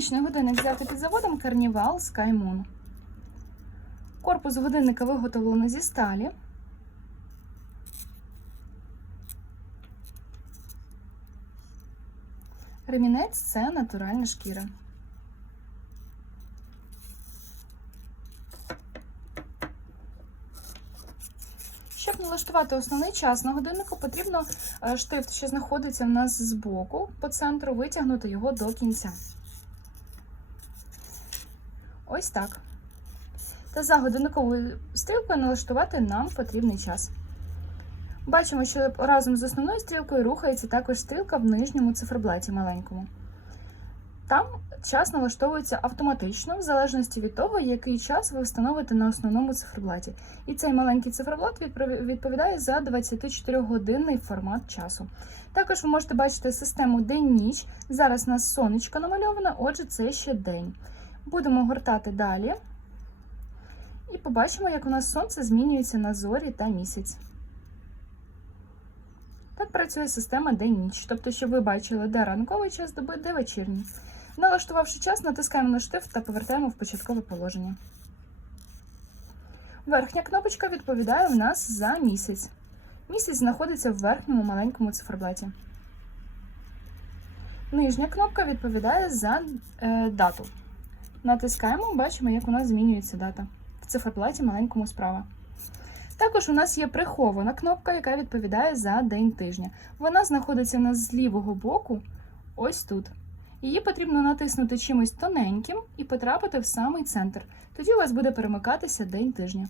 Механічний годинник взяти під заводом Carnival Sky. Корпус годинника виготовлено зі сталі. Ремінець це натуральна шкіра. Щоб налаштувати основний час на годиннику, потрібно е, штифт, що знаходиться в нас збоку по центру, витягнути його до кінця. Ось так. Та за годинниковою стрілкою налаштувати нам потрібний час. Бачимо, що разом з основною стрілкою рухається також стрілка в нижньому циферблаті маленькому. Там час налаштовується автоматично, в залежності від того, який час ви встановите на основному циферблаті. І цей маленький циферблат відповідає за 24-годинний формат часу. Також ви можете бачити систему день-ніч. Зараз у нас сонечко намальоване, отже, це ще день. Будемо гортати далі. І побачимо, як у нас сонце змінюється на зорі та місяць. Так працює система день-ніч, тобто, щоб ви бачили, де ранковий час доби, де вечірній. Налаштувавши час, натискаємо на штифт та повертаємо в початкове положення. Верхня кнопочка відповідає в нас за місяць. Місяць знаходиться в верхньому маленькому циферблаті. Нижня кнопка відповідає за е, дату. Натискаємо, бачимо, як у нас змінюється дата в циферблаті маленькому справа. Також у нас є прихована кнопка, яка відповідає за день тижня. Вона знаходиться у нас з лівого боку, ось тут. Її потрібно натиснути чимось тоненьким і потрапити в самий центр. Тоді у вас буде перемикатися день тижня.